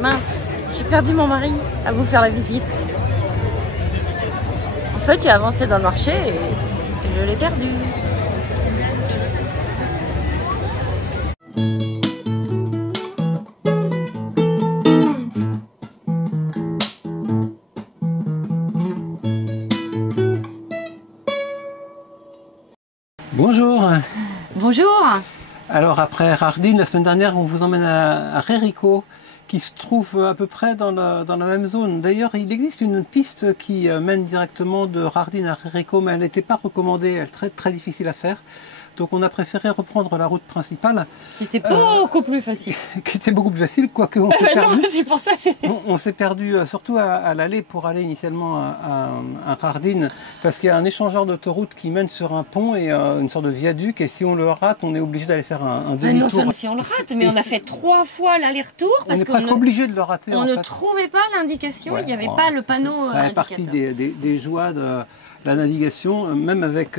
Mince, j'ai perdu mon mari à vous faire la visite. En fait, j'ai avancé dans le marché et je l'ai perdu. Bonjour. Bonjour. Alors après Rardines, la semaine dernière, on vous emmène à Réricault, qui se trouve à peu près dans la même zone. D'ailleurs, il existe une piste qui mène directement de Rardines à Réricault, mais elle n'était pas recommandée, elle est très difficile à faire. Donc on a préféré reprendre la route principale. Qui était beaucoup plus facile. Qui était beaucoup plus facile, quoique on s'est perdu. C'est pour ça. On s'est perdu surtout à l'aller pour aller initialement à Rardines, parce qu'il y a un échangeur d'autoroute qui mène sur un pont et une sorte de viaduc, et si on le rate, on est obligé d'aller faire un demi-tour. Non seulement si on le rate, mais on a fait 3 fois l'aller-retour. On est presque obligé de le rater. On ne trouvait pas l'indication, il n'y avait pas le panneau indicateur. Ça fait partie des joies de la navigation, même avec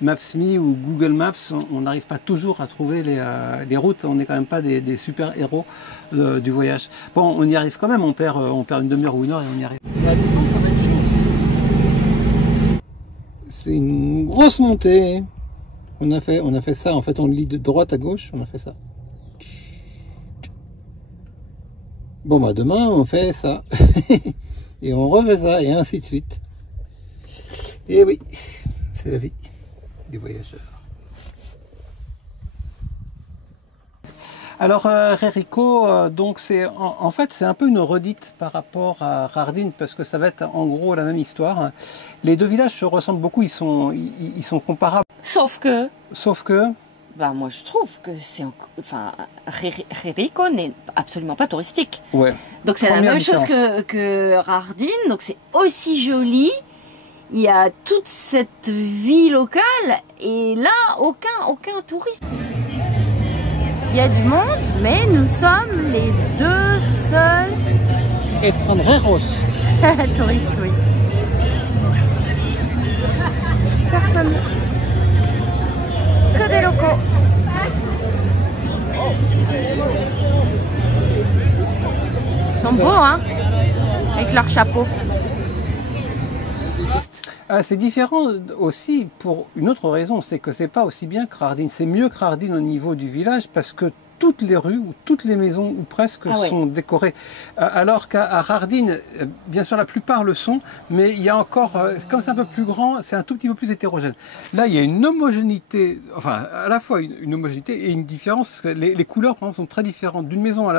Maps.me ou Google Maps, on n'arrive pas toujours à trouver les routes, on n'est quand même pas des super héros du voyage. Bon, on y arrive quand même, on perd une demi-heure ou une heure et on y arrive. La descente, ça va être chaud aussi. C'est une grosse montée. On a fait ça, en fait on lit de droite à gauche, on a fait ça. Bon bah demain on fait ça. Et on refait ça, et ainsi de suite. Et oui, c'est la vie des voyageurs. Alors Réricault, donc c'est en fait c'est un peu une redite par rapport à Rardines, parce que ça va être en gros la même histoire. Les deux villages se ressemblent beaucoup, ils sont comparables. Sauf que bah moi je trouve que c'est Réricault n'est absolument pas touristique. Ouais. Donc c'est la même chose que Rardines, donc c'est aussi joli. Il y a toute cette vie locale et là aucun touriste. il y a du monde, mais nous sommes les 2 seuls extranjeros. touristes, oui. Personne. Que des locaux. Ils sont beaux, hein, avec leurs chapeaux. C'est différent aussi pour une autre raison, c'est que c'est pas aussi bien que Rardines. C'est mieux que Rardines au niveau du village, parce que toutes les rues ou toutes les maisons ou presque sont décorées. Alors qu'à Rardines, bien sûr la plupart le sont, mais il y a encore, comme c'est un peu plus grand, c'est un tout petit peu plus hétérogène. Là il y a une homogénéité, enfin à la fois une homogénéité et une différence, parce que les couleurs par exemple, sont très différentes d'une maison à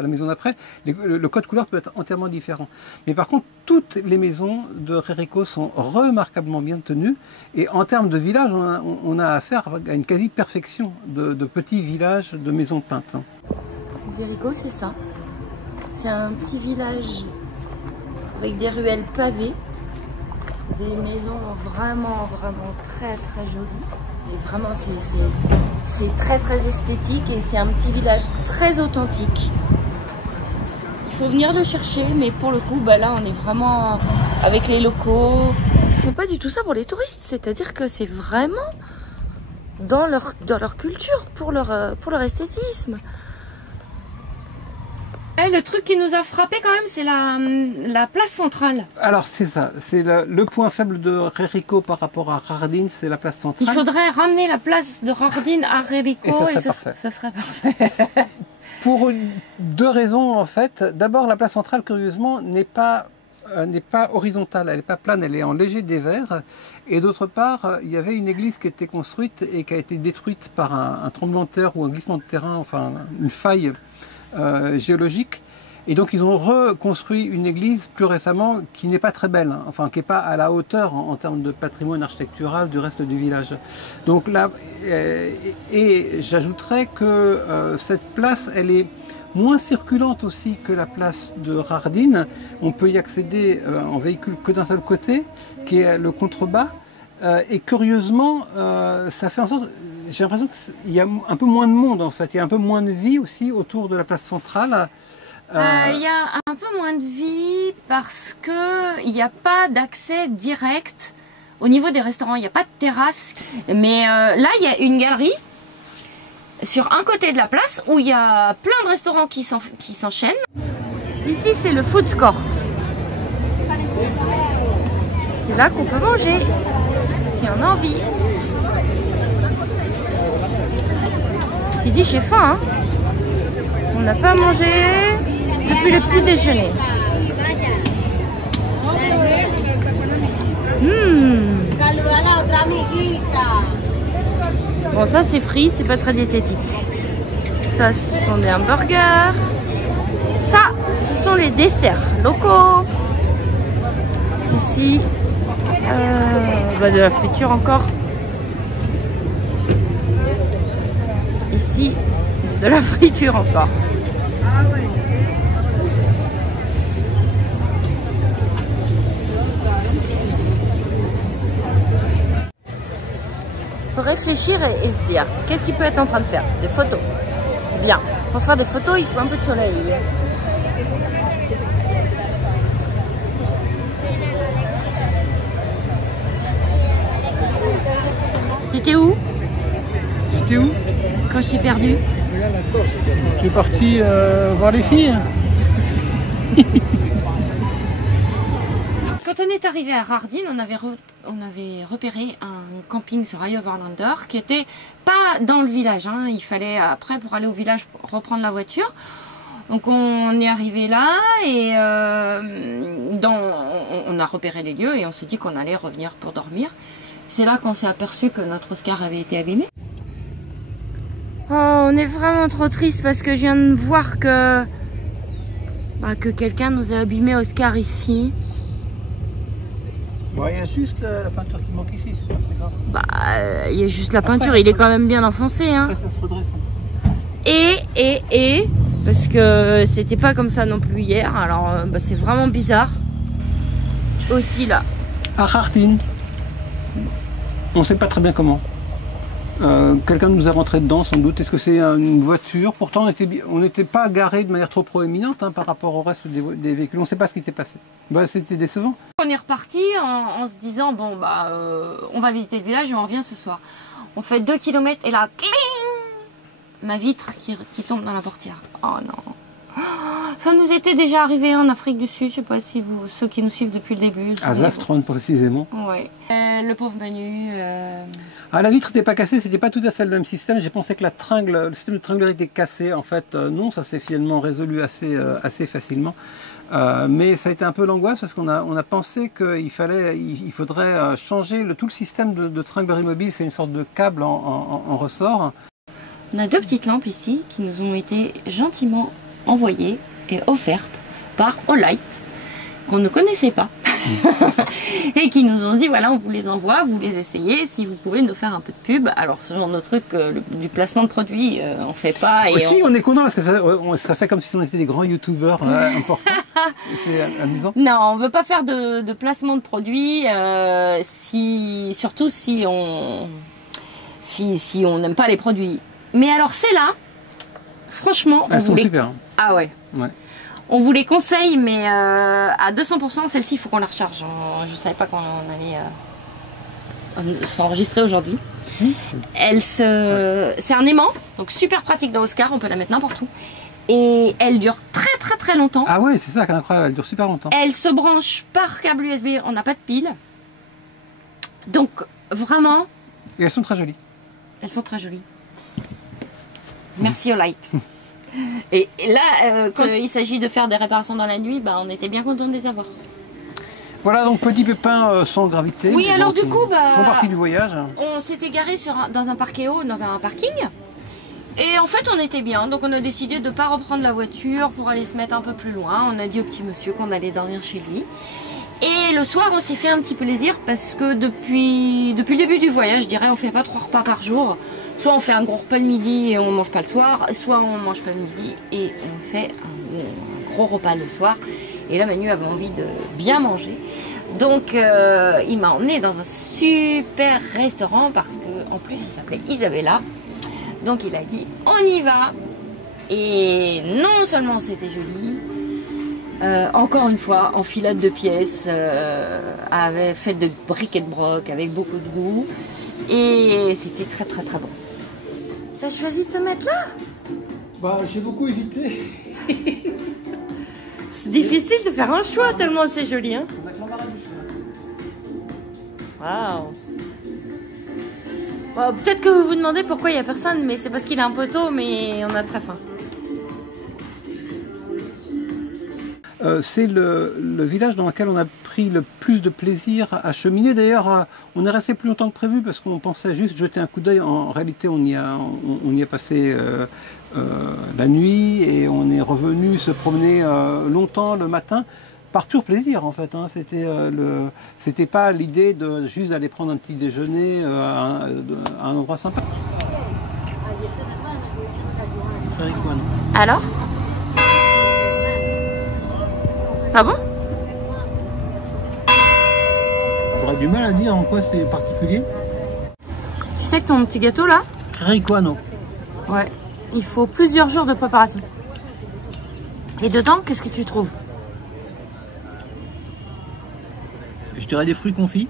la maison d'après. Le code couleur peut être entièrement différent. Mais par contre, toutes les maisons de Réricault sont remarquablement bien tenues, et en termes de village, on a affaire à une quasi-perfection de petits villages, de maisons peintes. Réricault, c'est ça. C'est un petit village avec des ruelles pavées, des maisons vraiment très jolies. Et vraiment, c'est très esthétique, et c'est un petit village très authentique. Il faut venir le chercher, mais pour le coup, bah là, on est vraiment avec les locaux. Ils font pas du tout ça pour les touristes, c'est-à-dire que c'est vraiment dans leur culture, pour leur esthétisme. Et le truc qui nous a frappé quand même, c'est la place centrale. Alors c'est ça, c'est le point faible de Réricault par rapport à Rardines, c'est la place centrale. Il faudrait ramener la place de Rardines à Réricault, et ce serait parfait. Pour 2 raisons en fait. D'abord, la place centrale, curieusement, n'est pas horizontale, elle n'est pas plane, elle est en léger dévers. Et d'autre part, il y avait une église qui était construite et qui a été détruite par un tremblement de terre ou un glissement de terrain, enfin une faille géologique. Et donc ils ont reconstruit une église plus récemment qui n'est pas très belle, hein, enfin qui n'est pas à la hauteur en termes de patrimoine architectural du reste du village. Donc là, et j'ajouterais que cette place, elle est moins circulante aussi que la place de Rardines. On peut y accéder en véhicule que d'un seul côté, qui est le contrebas. Et curieusement, ça fait en sorte, j'ai l'impression qu'il y a un peu moins de monde en fait, il y a un peu moins de vie aussi autour de la place centrale. Il y a un peu moins de vie parce que il n'y a pas d'accès direct au niveau des restaurants, il n'y a pas de terrasse. Mais là, il y a une galerie sur un côté de la place où il y a plein de restaurants qui s'enchaînent. Ici, c'est le food court. C'est là qu'on peut manger, si on a envie. Ceci dit, j'ai faim. Hein. On n'a pas mangé depuis le petit déjeuner. Bon, ça c'est frit, c'est pas très diététique. Ça, ce sont des hamburgers. Ça, ce sont les desserts locaux. Ici, de la friture encore. Ici, de la friture encore. Faut réfléchir et se dire, qu'est-ce qu'il peut être en train de faire? Des photos. Bien. Pour faire des photos, il faut un peu de soleil. T'étais où? J'étais où? Quand je t'ai perdu. J'étais parti voir les filles. Quand on est arrivé à Rardin, on avait repéré un camping sur Eye of Arlander qui était pas dans le village. Hein. Il fallait après, pour aller au village, reprendre la voiture. Donc on est arrivé là et on a repéré les lieux et on s'est dit qu'on allait revenir pour dormir. C'est là qu'on s'est aperçu que notre Oscar avait été abîmé. Oh, on est vraiment trop triste parce que je viens de voir que quelqu'un nous a abîmé Oscar ici. Bon, il y a juste la peinture qui manque ici, c'est pas très grave. Il y a juste la peinture, après, il est quand même bien enfoncé. Hein. Après, ça se redresse. Et, parce que c'était pas comme ça non plus hier, alors c'est vraiment bizarre. Aussi là. À Rardin, on sait pas très bien comment. Quelqu'un nous est rentré dedans sans doute. Est-ce que c'est une voiture? Pourtant on n'était pas garé de manière trop proéminente hein, par rapport au reste des véhicules. On ne sait pas ce qui s'est passé. C'était décevant. On est reparti en se disant bon on va visiter le village et on revient ce soir. On fait 2 km et là cling, ma vitre qui tombe dans la portière. Oh non. Ça nous était déjà arrivé en Afrique du Sud, je sais pas si ceux qui nous suivent depuis le début. À Zastron précisément. Ouais. Le pauvre Manu. Ah, la vitre n'était pas cassée, c'était pas tout à fait le même système. J'ai pensé que le système de tringlerie était cassé. En fait, non, ça s'est finalement résolu assez facilement. Mais ça a été un peu l'angoisse parce qu'on a pensé qu'il faudrait changer tout le système de tringlerie mobile. C'est une sorte de câble en ressort. On a 2 petites lampes ici qui nous ont été gentiment envoyées et offertes par Olight, qu'on ne connaissait pas. Et qui nous ont dit voilà, on vous les envoie, vous les essayez, si vous pouvez nous faire un peu de pub. Alors ce genre de truc, du placement de produits, on fait pas. Et aussi, on est content parce que ça fait comme si on était des grands youtubeurs importants. C'est amusant. Non, on veut pas faire de placement de produits, surtout si on n'aime pas les produits. Mais alors c'est là, franchement, elles sont super. Ah ouais. On vous les conseille, mais à 200%, celle-ci, il faut qu'on la recharge. Je ne savais pas qu'on allait s'enregistrer aujourd'hui. C'est un aimant, donc super pratique dans Oscar, on peut la mettre n'importe où. Et elle dure très très très longtemps. Ah ouais, c'est ça qui est incroyable, elle dure super longtemps. Elle se branche par câble USB, on n'a pas de pile. Donc vraiment... Et elles sont très jolies. Elles sont très jolies. Merci Olight. Et là, quand il s'agit de faire des réparations dans la nuit, on était bien content de les avoir. Voilà, donc petit pépin sans gravité. Oui, alors du coup, font partie du voyage. On s'était garé dans un parking. Et en fait, on était bien. Donc on a décidé de ne pas reprendre la voiture pour aller se mettre un peu plus loin. On a dit au petit monsieur qu'on allait dormir chez lui. Et le soir, on s'est fait un petit plaisir parce que depuis le début du voyage, je dirais, on fait pas 3 repas par jour. Soit on fait un gros repas le midi et on mange pas le soir, soit on mange pas le midi et on fait un gros repas le soir. Et là, Manu avait envie de bien manger. Donc, il m'a emmené dans un super restaurant parce qu'en plus, il s'appelait Isabella. Donc, il a dit, on y va. Et non seulement c'était joli, encore une fois, enfilade de pièces, fait de briques et de broc, avec beaucoup de goût. Et c'était très très très bon. T'as choisi de te mettre là? J'ai beaucoup hésité. C'est difficile de faire un choix tellement c'est joli, hein. Waouh. Bon, peut-être que vous vous demandez pourquoi il n'y a personne, mais c'est parce qu'il est un peu tôt, mais on a très faim. C'est le village dans lequel on a pris le plus de plaisir à cheminer. D'ailleurs, on est resté plus longtemps que prévu parce qu'on pensait juste jeter un coup d'œil. En réalité, on y a passé la nuit et on est revenu se promener longtemps le matin par pur plaisir en fait. Hein. C'était pas l'idée de juste d'aller prendre un petit déjeuner à un endroit sympa. Alors? Ah bon? J'aurais du mal à dire en quoi c'est particulier. Tu sais que ton petit gâteau là? Ricoano. Ouais, il faut plusieurs jours de préparation. Et dedans, qu'est-ce que tu trouves? Je dirais des fruits confits.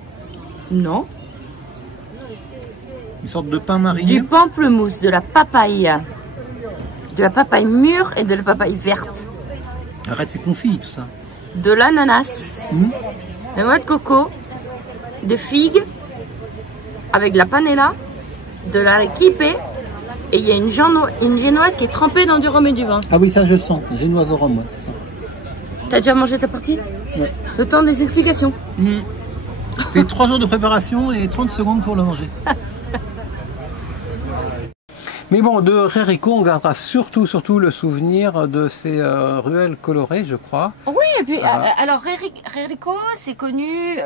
Non. Une sorte de pain mariné. Du pamplemousse, de la papaye. De la papaye mûre et de la papaye verte. Arrête, c'est confit tout ça. De l'ananas. De noix de coco. De figues. Avec de la panela. De la kipé. Et il y a une génoise qui est trempée dans du rhum et du vin. Ah oui, ça je sens. Génoise au rhum, c'est ça. T'as déjà mangé ta partie? Ouais. Le temps des explications. C'est 3 jours de préparation et 30 secondes pour le manger. Mais bon, de Rérico, on gardera surtout le souvenir de ces ruelles colorées, je crois. Oui, et puis, alors Rérico, c'est connu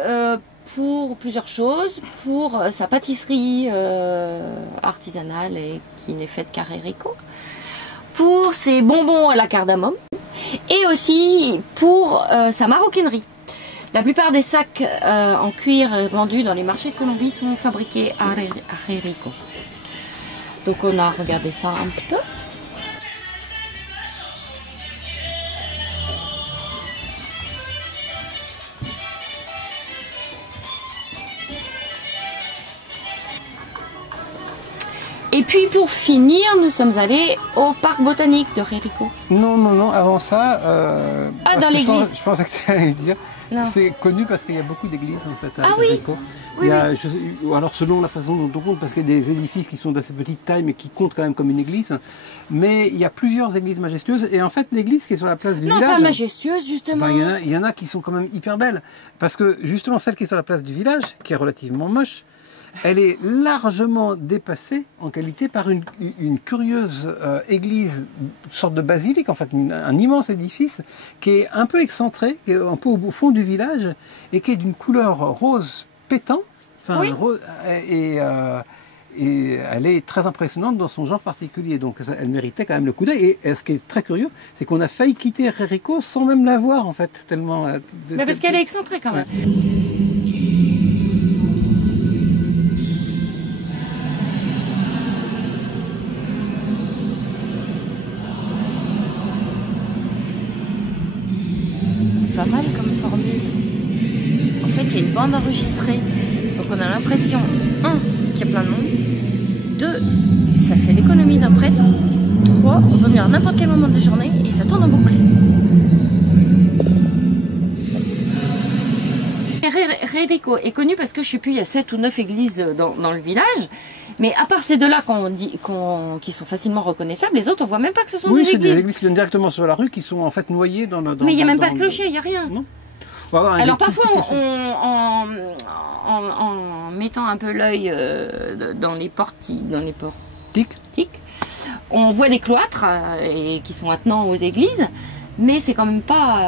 pour plusieurs choses. Pour sa pâtisserie artisanale et qui n'est faite qu'à Rérico. Pour ses bonbons à la cardamome. Et aussi pour sa maroquinerie. La plupart des sacs en cuir vendus dans les marchés de Colombie sont fabriqués à Rérico. Donc on a regardé ça un petit peu. Et puis pour finir, nous sommes allés au parc botanique de Rérico. Non, avant ça, dans l'église. Je pensais que tu allais dire. C'est connu parce qu'il y a beaucoup d'églises en fait à Rérico. Oui, alors selon la façon dont on compte, parce qu'il y a des édifices qui sont d'assez petite taille mais qui comptent quand même comme une église. Mais il y a plusieurs églises majestueuses et en fait l'église qui est sur la place du village... Non, pas majestueuse justement. Il y en a qui sont quand même hyper belles. Parce que justement celle qui est sur la place du village, qui est relativement moche, elle est largement dépassée en qualité par une curieuse église, une sorte de basilique, en fait, un immense édifice qui est un peu excentré, qui est un peu au fond du village et qui est d'une couleur rose pétant. Enfin, oui. Et elle est très impressionnante dans son genre particulier, donc elle méritait quand même le coup d'œil. Et ce qui est très curieux, c'est qu'on a failli quitter Rérico sans même la voir, en fait, tellement... Mais parce qu'elle est excentrée quand même. Ouais. Pas mal comme formule. En fait, c'est une bande enregistrée. Donc on a l'impression, 1, qu'il y a plein de monde. 2, ça fait l'économie d'un prêtre. 3, on peut venir à n'importe quel moment de la journée et ça tourne en boucle. Rérico est connu parce que je sais plus, il y a 7 ou 9 églises dans le village. Mais à part ces deux-là qui sont facilement reconnaissables, les autres on voit même pas que ce sont des églises. Oui, c'est des églises qui viennent directement sur la rue, qui sont en fait noyées dans le... Mais il n'y a même pas de clocher, il n'y a rien. Non. Alors parfois, en mettant un peu l'œil dans les portiques, on voit des cloîtres qui sont attenants aux églises, mais c'est quand même pas...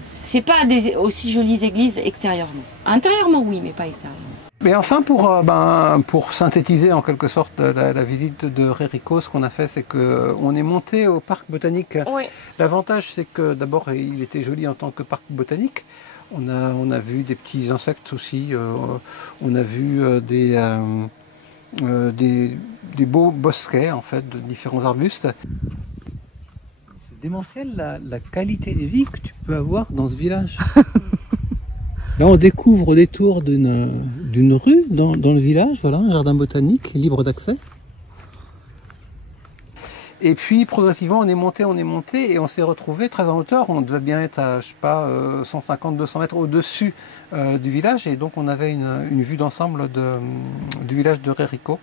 c'est pas des aussi jolies églises extérieurement. Intérieurement, oui, mais pas extérieurement. Mais enfin, pour synthétiser en quelque sorte la visite de Rérico, ce qu'on a fait, c'est qu'on est monté au parc botanique. Oui. L'avantage, c'est que d'abord, il était joli en tant que parc botanique. On a vu des petits insectes aussi. On a vu des beaux bosquets, en fait, de différents arbustes. C'est démentiel la qualité de vie que tu peux avoir dans ce village. Là, on découvre au détour d'une rue dans le village, voilà, un jardin botanique libre d'accès. Et puis progressivement on est monté et on s'est retrouvé très en hauteur. On devait bien être à, je sais pas, 150-200 mètres au-dessus du village, et donc on avait une vue d'ensemble du village de Rérico.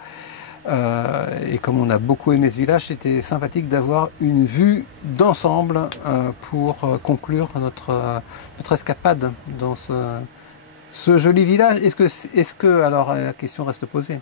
Et comme on a beaucoup aimé ce village, c'était sympathique d'avoir une vue d'ensemble pour conclure notre escapade dans ce joli village. Est-ce que, alors la question reste posée,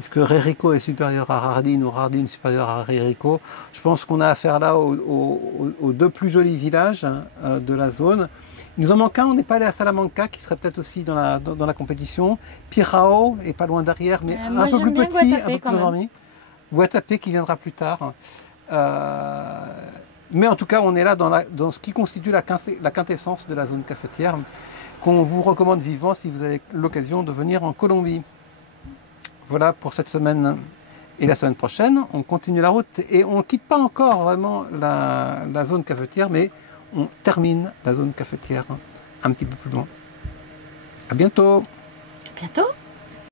est-ce que Rérico est supérieur à Rardines ou Rardines supérieur à Rérico? Je pense qu'on a affaire là aux deux plus jolis villages de la zone. Il nous en manque un, on n'est pas allé à Salamanca, qui serait peut-être aussi dans la compétition. Pirao est pas loin derrière, mais un peu plus petit, un peu plus endormi. Guatapé qui viendra plus tard. Mais en tout cas, on est là dans ce qui constitue la quintessence de la zone cafetière, qu'on vous recommande vivement si vous avez l'occasion de venir en Colombie. Voilà pour cette semaine et la semaine prochaine. On continue la route et on ne quitte pas encore vraiment la zone cafetière, mais on termine la zone cafetière un petit peu plus loin. À bientôt. À bientôt.